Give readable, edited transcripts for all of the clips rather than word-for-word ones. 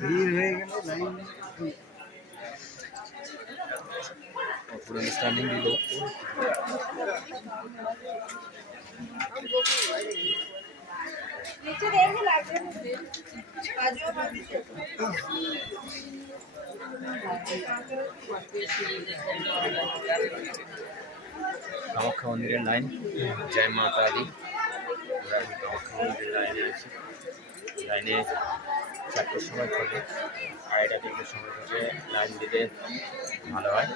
ভিড় হয়ে গেল লাইন পুরো স্ট্যান্ডিং দিল। नीचे देखने लगे आजू बाजू কামাখ্যা মন্দিরের লাইন। জয় মা কালী। আমরা এখন কামাখ্যা মন্দিরের লাইনে আছি। লাইনে 4টার সময় থাকে, 2:30-3টার সময় থেকে লাইন দিলে ভালো হয়।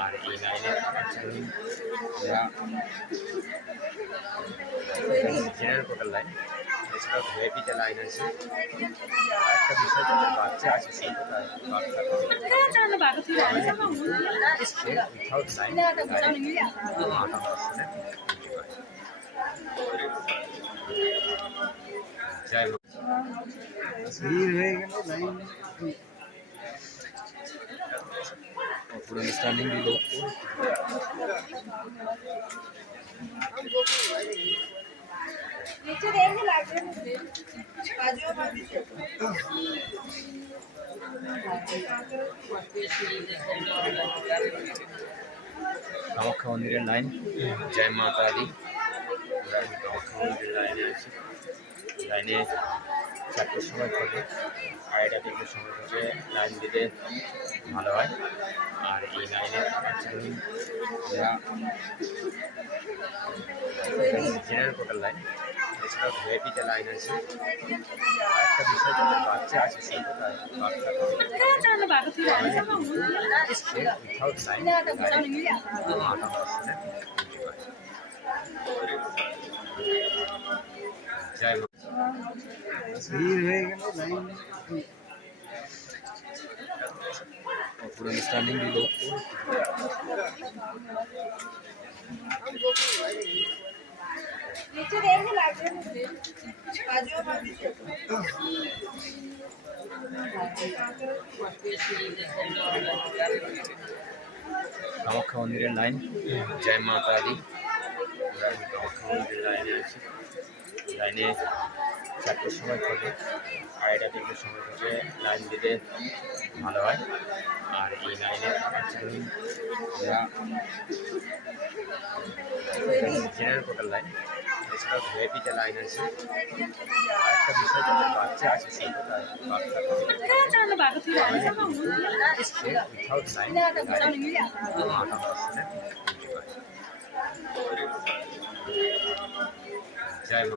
আর এই লাইনে থাকার জন্য আমরা জেনারেল কোটার লাইন, এছাড়াও ভিআইপিতে লাইন আছে। আরেকটা বিষয়, যাদের বাচ্চা আছে ছোট, তার উইথাউট লাইন মাতা দর্শনে জয় মা। ভিড় হয়ে গেল লাইন পুরো স্ট্যান্ডিং দিল। नीचे देखने लगे आजू बाजू কামাখ্যা মন্দিরের লাইন। জয় মা কালী। আমরা এখন কামাখ্যা মন্দিরের লাইনে আছি। লাইনে 4টার সময় থাকে, 2:30-3টার সময় থেকে লাইন দিলে ভালো হয়। আর এই লাইনে থাকার জন্য আমরা জেনারেল কোটার লাইন, এছাড়াও ভিআইপিতে লাইন আছে। আরেকটা বিষয়, যাদের বাচ্চা আছে ছোট, তার উইথাউট লাইন মাতা দর্শনে জয় মা। ভিড় হয়ে গেল লাইন পুরো স্ট্যান্ডিং দিল। नीचे देखने लगे आजू बाजू কামাখ্যা মন্দিরের লাইন। জয় মা কালী। আমরা এখন কামাখ্যা মন্দিরের লাইনে আছি। লাইনে 4টার সময় থাকে, 2:30-3টার সময় থেকে লাইন দিলে ভালো হয়। আর এই লাইনে থাকার জন্য আমরা জেনারেল কোটার লাইন, এছাড়াও ভিআইপিতে লাইন আছে। আরেকটা বিষয়, যাদের বাচ্চা আছে ছোট, তার উইথাউট লাইন মাতা দর্শনে জয় মা।